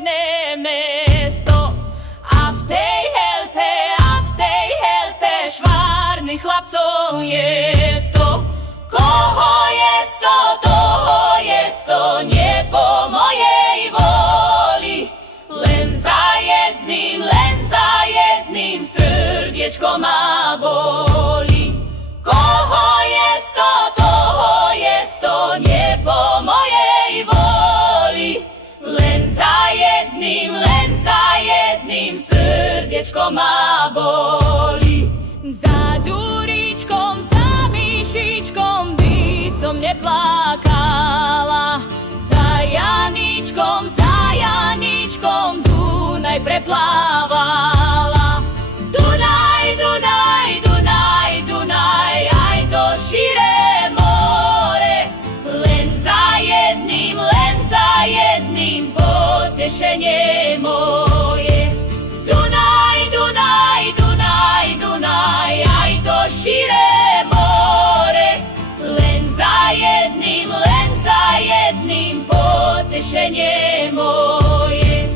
pekné mesto. A v tej helpe švárnych chlapcov jesto. Koho jesto, toho jesto, nebo mojej voli. Len za jedným srdiečko ma boli. Koho jesto, toho jesto, nebo mojej voli. Len za jedným srdiečko ma boli. Za Duričkom, za Myšičkom by som neplakala. Za Janičkom Dunaj preplávala. Dunaj, aj do širé more. Len za jedným potešenie moje. Dunaj, aj do širé more. Len za jedným potešenie moje.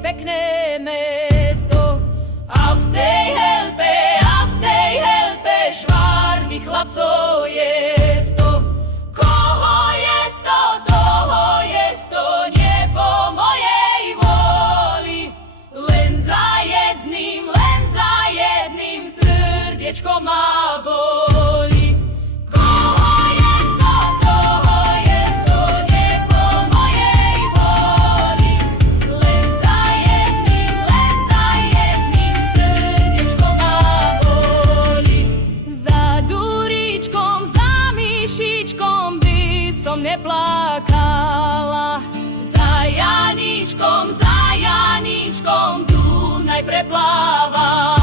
Pekné mesto. A v tej helpe švárnych chlapcov jesto. Koho jesto, toho jesto, nebo mojej voli. Len za jedným srdiečko ma boli. Koho jesto, toho jesto, nebo mojej voli. Len za jedným srdiečko ma boli. Za Duričkom, za Myšičkom by som neplakala. Za Janičkom Dunaj preplávala.